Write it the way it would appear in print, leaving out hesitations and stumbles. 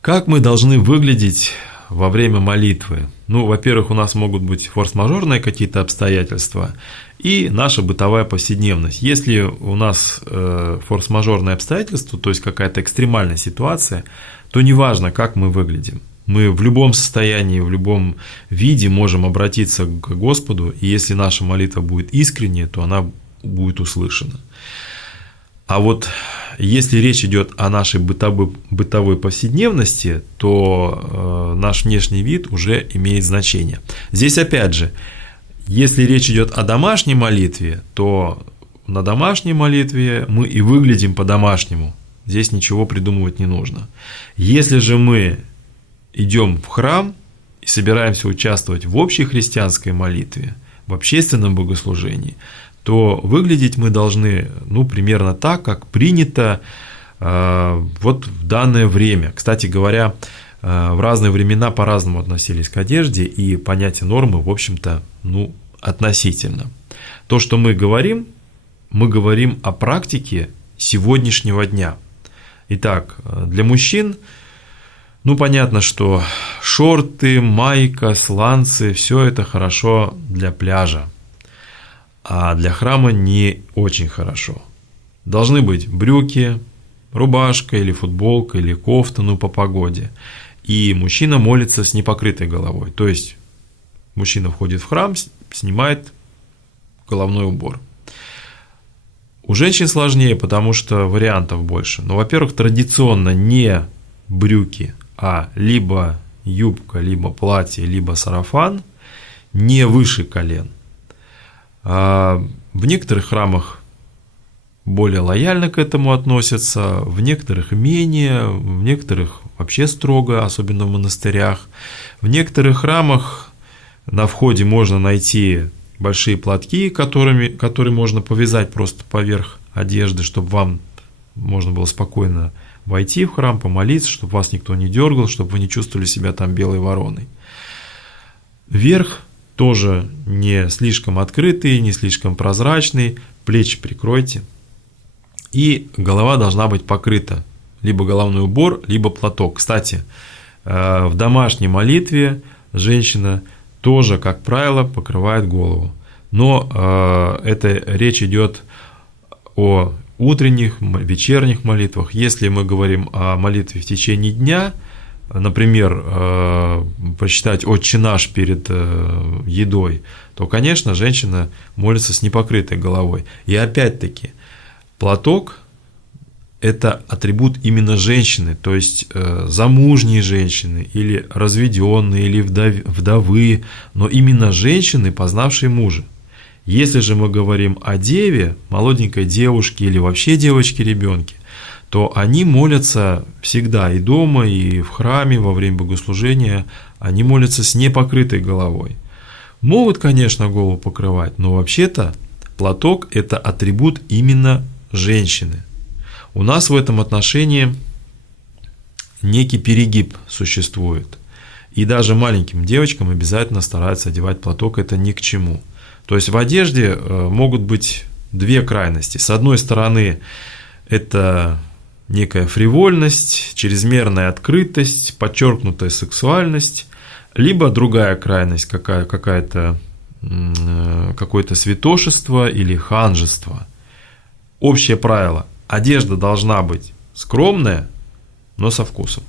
Как мы должны выглядеть во время молитвы? Ну, во-первых, у нас могут быть форс-мажорные какие-то обстоятельства и наша бытовая повседневность. Если у нас форс-мажорные обстоятельства, то есть какая-то экстремальная ситуация, то неважно, как мы выглядим. Мы в любом состоянии, в любом виде можем обратиться к Господу, и если наша молитва будет искренняя, то она будет услышана. А вот если речь идет о нашей бытовой повседневности, то наш внешний вид уже имеет значение. Здесь опять же, если речь идет о домашней молитве, то на домашней молитве мы и выглядим по-домашнему. Здесь ничего придумывать не нужно. Если же мы идем в храм и собираемся участвовать в общей христианской молитве, в общественном богослужении, то выглядеть мы должны, примерно так, как принято вот в данное время. Кстати говоря, в разные времена по-разному относились к одежде, и понятие нормы, в общем-то, относительно. То, что мы говорим о практике сегодняшнего дня. Итак, для мужчин, понятно, что шорты, майка, сланцы, все это хорошо для пляжа. А для храма не очень хорошо. Должны быть брюки, рубашка или футболка, или кофта, по погоде. И мужчина молится с непокрытой головой. То есть мужчина входит в храм, снимает головной убор. У женщин сложнее, потому что вариантов больше. Но, во-первых, традиционно не брюки, а либо юбка, либо платье, либо сарафан не выше колен. В некоторых храмах более лояльно к этому относятся, в некоторых менее, в некоторых вообще строго, особенно в монастырях. В некоторых храмах на входе можно найти большие платки, которые можно повязать просто поверх одежды, чтобы вам можно было спокойно войти в храм, помолиться, чтобы вас никто не дергал, чтобы вы не чувствовали себя там белой вороной. Верх тоже не слишком открытый, не слишком прозрачный, плечи прикройте. И голова должна быть покрыта, либо головной убор, либо платок. Кстати, в домашней молитве женщина тоже, как правило, покрывает голову. Но это речь идет о утренних, вечерних молитвах. Если мы говорим о молитве в течение дня, например, прочитать «Отче наш» перед едой, то, конечно, женщина молится с непокрытой головой. И опять-таки, платок – это атрибут именно женщины, то есть замужние женщины, или разведенные, или вдовы, но именно женщины, познавшие мужа. Если же мы говорим о деве, молоденькой девушке или вообще девочке-ребенке, то они молятся всегда и дома, и в храме, во время богослужения, они молятся с непокрытой головой. Могут, конечно, голову покрывать, но вообще-то платок – это атрибут именно женщины. У нас в этом отношении некий перегиб существует. И даже маленьким девочкам обязательно стараются одевать платок, это ни к чему. То есть в одежде могут быть две крайности. С одной стороны, это некая фривольность, чрезмерная открытость, подчеркнутая сексуальность, либо другая крайность, какое-то святошество или ханжество. Общее правило: одежда должна быть скромная, но со вкусом.